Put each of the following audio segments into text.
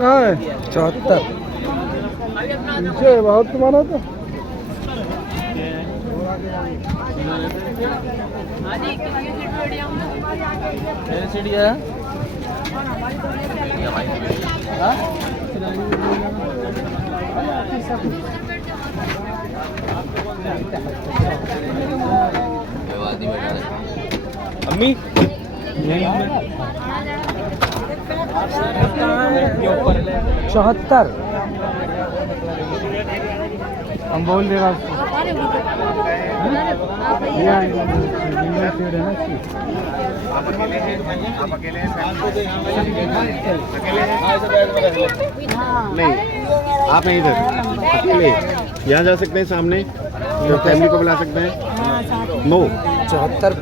कहाँ है? 74 नीचे बहुत तुम्हारा तो अम्मी 74 हम बोल देगा नहीं, आप नहीं इधर अकेले यहाँ जा सकते हैं, सामने जो फैमिली को बुला सकते हैं। नो 74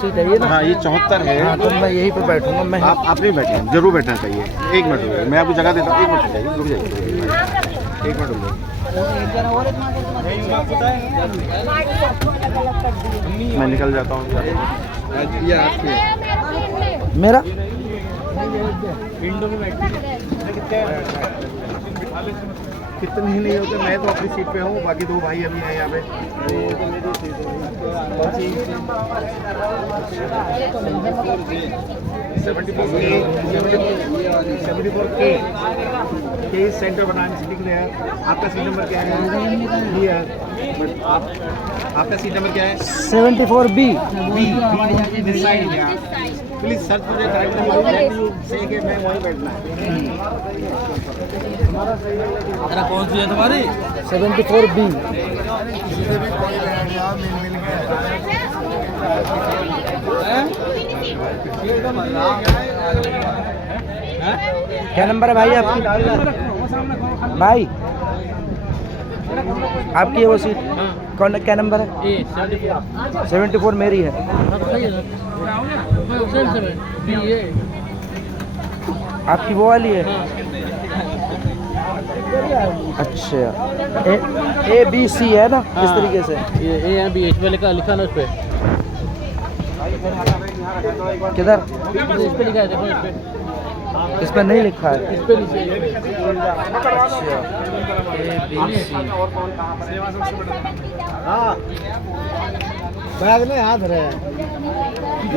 सीट है ये ना? हाँ, ये 74 है। हाँ, तो मैं यहीं पे बैठूंगा। मैं आप नहीं बैठे, जरूर बैठना चाहिए। एक मिनट रुकिए, मैं आपको जगह देता हूँ। एक मिनट रुक जाइए, एक मिनट रुक जाइए। मैं निकल जाता हूँ। मेरा कितने ही नहीं होते, मैं तो अपनी सीट पे हूँ, बाकी दो भाई अभी हैं यहाँ पे। 74 सेंटर बनाने सिटिंग है। आपका सीट नंबर क्या है? बट आपका सीट नंबर क्या है? 74B प्लीज सर, मुझे करेक्ट से कि मैं वहीं बैठना है। कौन सी है तुम्हारी? 74B क्या नंबर है भाई आपकी? भाई आपकी है वो सीट? कौन क्या नंबर है? 74 मेरी है। आपकी वो वाली है? अच्छा, ABC है ना? इस तरीके से ये A B H पे लिखा ना उस पे। किधर? इस पे लिखा है, देखो इस पे। इस पर नहीं लिखा है। इस पे नीचे। अच्छा, ABC हाँ, बैग में याद रहे,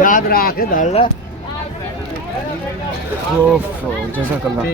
याद रहा के धर ले। जैसा करना है।